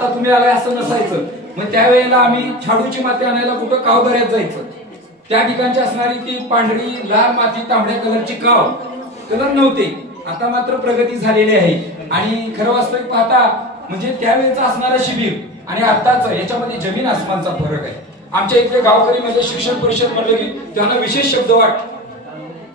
आता तुम्ही आलाय असं नसायचं। मग त्यावेळेला आम्ही छाडूची माती आणायला कुठं कावदऱ्यात जायचं, त्या ठिकाणची असणारी ती पांढरी लाल माती तांबड्या कलरची काव कलर नव्हते। आता मात्र प्रगती झालेली आहे आणि खरं वास्तविक पाहता म्हणजे त्यावेळेचं असणारं शिबिर आणि आताच याच्यामध्ये जमीन आसमानचा फरक आहे। आमच्या इथले गावकरी म्हणजे शिक्षण परिषद म्हणले की त्यांना विशेष शब्दवाट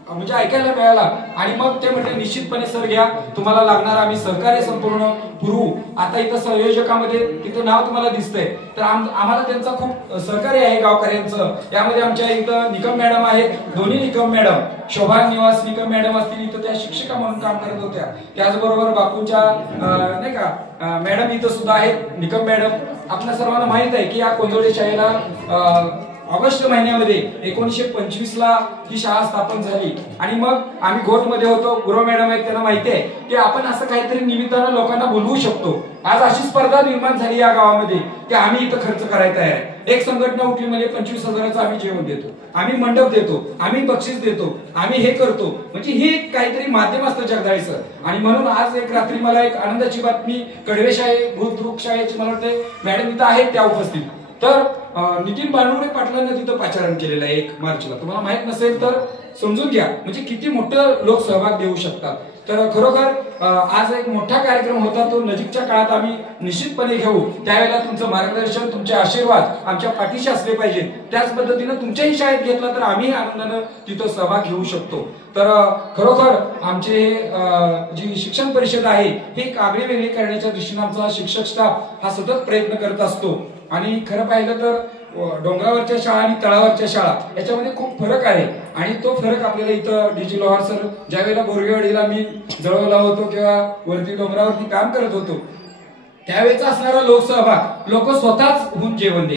म्हणजे ऐकायला मिळाला आणि मग ते म्हणजे निश्चितपणे सर घ्या, तुम्हाला लागणार आम्ही सहकार्य संपूर्ण पुरवू। आता इथं संयोजकामध्ये तिथं नाव तुम्हाला दिसतंय, तर आम्हाला त्यांचा खूप सहकार्य आहे गावकऱ्यांचं। यामध्ये आमच्या इथं निकम मॅडम आहेत, दोन्ही निकम मॅडम, शोभा निवास निकम मॅडम असतील इथं त्या शिक्षिका म्हणून काम करत होत्या। त्याचबरोबर बापूच्या नाही का मॅडम इथं सुद्धा आहेत निकम मॅडम। आपल्या सर्वांना माहित आहे की या कोंदोडे शाळेला ऑगस्ट महिन्यामध्ये 1925 ला ही शाळा स्थापन झाली आणि मग आम्ही घोटमध्ये होतो। गुरव मॅडम आहेत, त्यांना माहिती आहे की आपण असं काहीतरी निमित्तानं लोकांना बोलवू शकतो। आज अशी स्पर्धा निर्माण झाली या गावामध्ये की आम्ही इथं खर्च करायला तयार आहे। एक संघटना उठली म्हणजे 25,000चं आम्ही जेवण देतो, आम्ही मंडप देतो, आम्ही बक्षीस देतो, आम्ही हे करतो। म्हणजे हे काहीतरी माध्यम असतं जगदाळीचं। आणि म्हणून आज एक रात्री मला एक आनंदाची बातमी, कडवे शाळे बुद्रुक शाळेची मला वाटते मॅडम इथं आहेत त्या उपस्थित, तर नितीन बाणुरे पाटलांना तिथं पाचारण केलेलं आहे 1 मार्चला। तुम्हाला माहित नसेल तर समजून घ्या, म्हणजे किती मोठं लोक सहभाग देऊ शकतात। तर खरोखर आज एक मोठा कार्यक्रम होता, तो नजीकच्या काळात आम्ही निश्चितपणे घेऊ। त्यावेळेला तुमचं मार्गदर्शन, तुमचे आशीर्वाद आमच्या पाठीशी असले पाहिजे। त्याच पद्धतीने तुमच्याही शाळेत घेतला तर आम्ही आनंदाने तिथं सहभाग घेऊ शकतो। तर खरोखर आमचे जी शिक्षण परिषद आहे हे आगळे वेगळे करण्याच्या दृष्टीने आमचा शिक्षक स्टाफ हा सतत प्रयत्न करत असतो। आणि खरं पाहिलं तर डोंगरावरच्या शाळा आणि तळावरच्या शाळा याच्यामध्ये खूप फरक आहे आणि तो फरक आपल्याला इथं डीजी लोहार सर ज्यावेळेला बोरगेवाडीला मी जळवला होतो किंवा वरती डोंगरावरती काम करत होतो, त्यावेळेचा असणारा लोकसहभाग, लोक स्वतःच होऊन जेवण